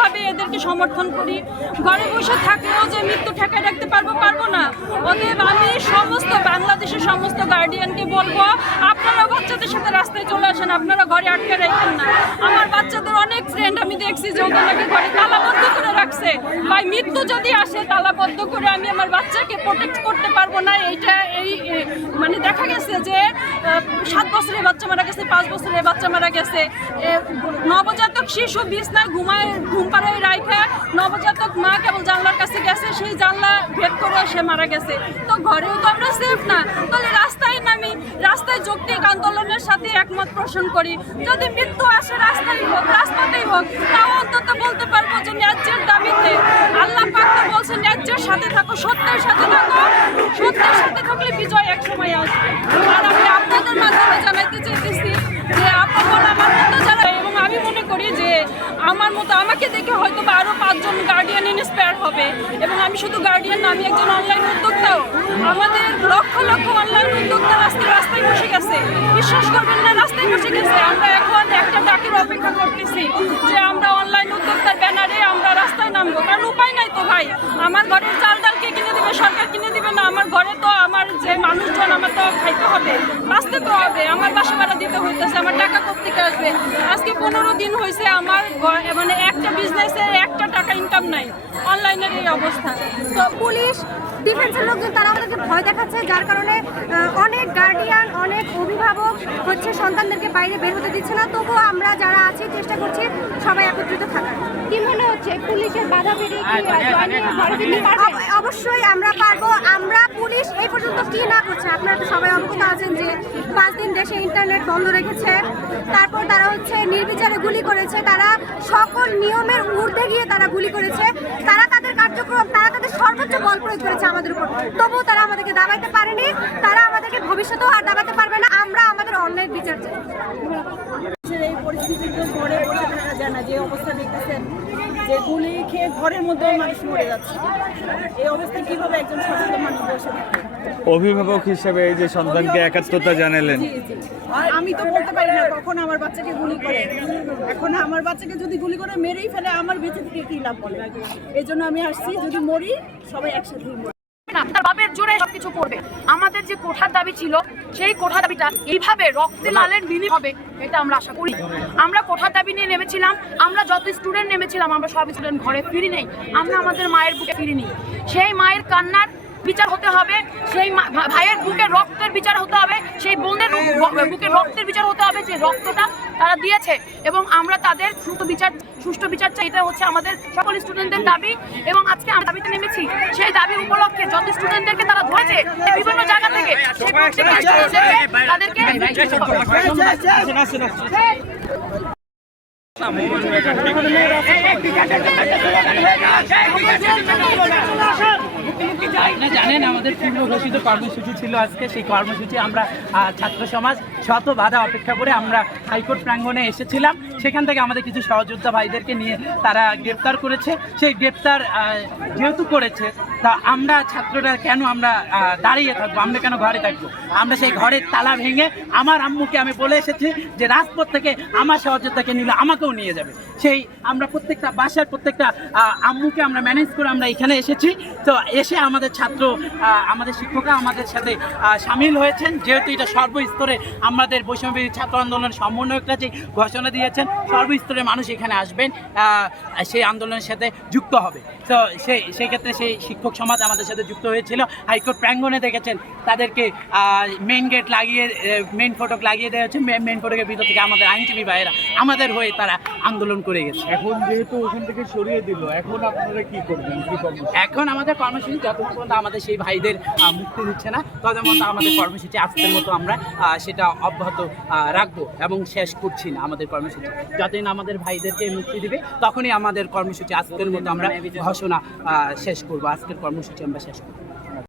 কোনোভাবে এদেরকে সমর্থন করি। ঘরে বসে থাকলেও যে মৃত্যু ঠেকায় রাখতে পারবো না। অতএব আমি সমস্ত বাংলাদেশের সমস্ত গার্ডিয়ানকে বলবো, আপনারা বাচ্চাদের সাথে রাস্তায় চলে আসেন, আপনারা ঘরে আটকে রাখেন না। আমার বাচ্চাদের অনেক ফ্রেন্ড আমি দেখছি যে ওদেরকে ঘরে তালাবদ্ধ করে রাখছে। ভাই, মৃত্যু যদি আসে তালাবদ্ধ করে আমি আমার বাচ্চাকে প্রোটেক্ট করতে পারবো না। মানে দেখা গেছে যে 7 বছরের বাচ্চা মারা গেছে, 5 বছরের বাচ্চা মারা গেছে। নবজাতক শিশু বিছনায় ঘুম পাড়ায় রাখে, নবজাতক মা কেবল জানলার কাছে গেছে, সেই জানলা ভেদ করে সে মারা গেছে। তো ঘরেও তো আমরা সেফ না, তাহলে রাস্তায় নামি, রাস্তায় যৌক্তিক আন্দোলনের সাথে একমত পোষণ করি। যদি মৃত্যু আসে রাস্তাতেই হোক, তাও অন্তত বলতে পারবো যে ন্যায্যের দাবিতে। আল্লাহ পাক তো বলছে ন্যায্যের সাথে থাকো, সত্যের সাথে থাকো, সত্যের সাথে থাকলে বিজয় এক সময় আসবে। আর আমি আপনাদের মাধ্যমে জানাইতে চাইতেছি যে আপনারা আমার মতো যারা, এবং আমি মনে করি যে আমার মতো আমাকে দেখে হয়তো বা আরও 5 জন গার্ডিয়ান ইন্সপায়ার হবে। এবং আমি শুধু গার্ডিয়ান না, আমি একজন অনলাইন উদ্যোক্তাও। আমাদের লক্ষ লক্ষ অনলাইন উদ্যোক্তা রাস্তায় বসে গেছে, বিশ্বাস করবেন না, রাস্তায় বসে গেছে। আমরা এখন একটা ডাকের অপেক্ষা করতেছি যে আমরা অনলাইন উদ্যোক্তার ব্যানারে আমরা রাস্তায় নামবো, কারণ উপায় নাই তো ভাই। আমার ঘরের চাল ডাল কে কিনে দিবে? সরকার কিনে দিবে না। আমার ঘরে তো আমার যে মানুষজন, আমার তো খাইতে হবে, বাঁচতে তো হবে, আমার বাসা ভাড়া দিতে হইতেছে, আমার টাকা কোত্থেকে আসবে? আজকে 15 দিন হয়েছে আমার মানে একটা বিজনেসের 1 টাকা ইনকাম নাই, অনলাইনের এই অবস্থা। তো পুলিশ, ডিফেন্সের লোকজন তারা আমাদেরকে ভয় দেখাচ্ছে, যার কারণে অনেক গার্ডিয়ান, অনেক অভিভাবক সন্তানদেরকে বাইরে বের হতে দিচ্ছে না। তবুও আমরা যারা আছি চেষ্টা করছি সবাই একত্রিত থাকার। কি মনে হচ্ছে পুলিশের বাধা পেরিয়ে অবশ্যই আমরা পারবো। আমরা পুলিশ এই পর্যন্ত কি না করছে আপনারা তো সবাই অবগত আছেন যে 5 দিন দেশে ইন্টারনেট বন্ধ রেখেছে, তারপর তারা নির্বিচারে গুলি করেছে, তারা সকল নিয়মের ঊর্ধ্বে গিয়ে তারা গুলি করেছে, তারা তাদের কার্যক্রম, তারা তাদের সর্বোচ্চ বল প্রয়োগ করেছে আমাদের উপর। তবুও তারা আমাদেরকে দাবাইতে পারেনি, তারা আমাদেরকে ভবিষ্যতেও আর দাবাতে পারবে না। আমরা আমাদের অন্যায় বিচার চাই। এই পরিস্থিতিতে ঘরে বসে থাকা যায় না, যে অবস্থা দেখতেছেন, যে গুলি খেয়ে ঘরের মধ্যে মানুষ মরে যাচ্ছে। এই অবস্থায় কিভাবে একজন সচেতন মানুষ বসে থাকে? অভিভাবক হিসেবে এই যে সন্তানকে একাত্মতা জানালেন, আমি তো বলতে পারি না কখন আমার বাচ্চাকে গুলি করে। এখন আমার বাচ্চাকে যদি গুলি করে মেরেই ফেলে, আমার বেঁচে থেকে কি লাভ বলে? এই জন্য আমি আসছি, যদি মরি সবাই একসাথেই মরি। তার বাপের জোরে সবকিছু করবে। আমাদের যে কোঠার দাবি ছিল, সেই কোঠার দাবিটা এইভাবে রক্তে লালের বিলীন হবে এটা আমরা আশা করি। আমরা কোঠার দাবি নিয়ে নেমেছিলাম, আমরা যত স্টুডেন্ট নেমেছিলাম, আমরা সব স্টুডেন্ট ঘরে ফিরি নেই, আমরা আমাদের মায়ের বুকে ফিরি নি। সেই মায়ের কান্নার বিচার হতে হবে, সেই ভাইয়ের বুকে রক্তের বিচার হতে হবে, সেই বোনের বুকে রক্তের বিচার হতে হবে, যে রক্তটা তারা দিয়েছে। এবং আমরা তাদের সুষ্ঠু বিচার চাই, এটা হচ্ছে আমাদের সকল স্টুডেন্টদের দাবি। এবং আজকে আমরা দাবিতে নেমেছি, সেই দাবি উপলক্ষে যত স্টুডেন্টদেরকে তারা ধরেছে বিভিন্ন জায়গা থেকে, সেই প্রত্যেকটা স্টুডেন্টদেরকে তাদেরকে জানেন আমাদের পূর্ব ঘোষিত কর্মসূচি ছিল আজকে। সেই কর্মসূচি আমরা ছাত্র সমাজ শত বাধা অপেক্ষা করে আমরা হাইকোর্ট প্রাঙ্গণে এসেছিলাম। সেখান থেকে আমাদের কিছু সহযোদ্ধা ভাইদেরকে নিয়ে তারা গ্রেপ্তার করেছে। সেই গ্রেপ্তার যেহেতু করেছে, তা আমরা ছাত্ররা কেন আমরা দাঁড়িয়ে থাকবো, আমরা কেন ঘরে থাকবো? আমরা সেই ঘরের তালা ভেঙে আমার আম্মুকে আমি বলে এসেছি যে রাজপথ থেকে আমার সহযোদ্ধাকে নিলে আমাকেও নিয়ে যাবে। সেই আমরা প্রত্যেকটা বাসার প্রত্যেকটা আম্মুকে আমরা ম্যানেজ করে আমরা এখানে এসেছি। তো এসে আমাদের ছাত্র, আমাদের শিক্ষকরা আমাদের সাথে সামিল হয়েছেন। যেহেতু এটা সর্বস্তরে আমাদের বৈষম্যবিরোধী ছাত্র আন্দোলনের সমন্বয়করা যে ঘোষণা দিয়েছেন, সর্বস্তরের মানুষ এখানে আসবেন, সেই আন্দোলনের সাথে যুক্ত হবে। তো সেই ক্ষেত্রে সেই শিক্ষক সমাজ আমাদের সাথে যুক্ত হয়েছিল। হাইকোর্ট প্রাঙ্গণে দেখেছেন তাদেরকে মেইন গেট লাগিয়ে, মেইন ফটক লাগিয়ে দেওয়া হচ্ছে। মেইন ফটকের ভিতর থেকে আমাদের আইনজীবী ভাইয়েরা আমাদের হয়ে তারা আন্দোলন করে গেছে। এখন যেহেতু ওখান থেকে সরিয়ে দিল, এখন আপনারা কি করবেন? এখন আমাদের কর্মসূচি যতক্ষণ পর্যন্ত আমাদের সেই ভাইদের মুক্তি দিচ্ছে না, ততক্ষণ আমাদের কর্মসূচি আজকের মতো আমরা সেটা অব্যাহত রাখবো এবং শেষ করছি না আমাদের কর্মসূচি। যতদিন আমাদের ভাইদেরকে মুক্তি দিবে, তখনই আমাদের কর্মসূচি আজকের মতো আমরা ঘোষণা শেষ করবো। আজকের কর্মসূচি আমরা শেষ করবো।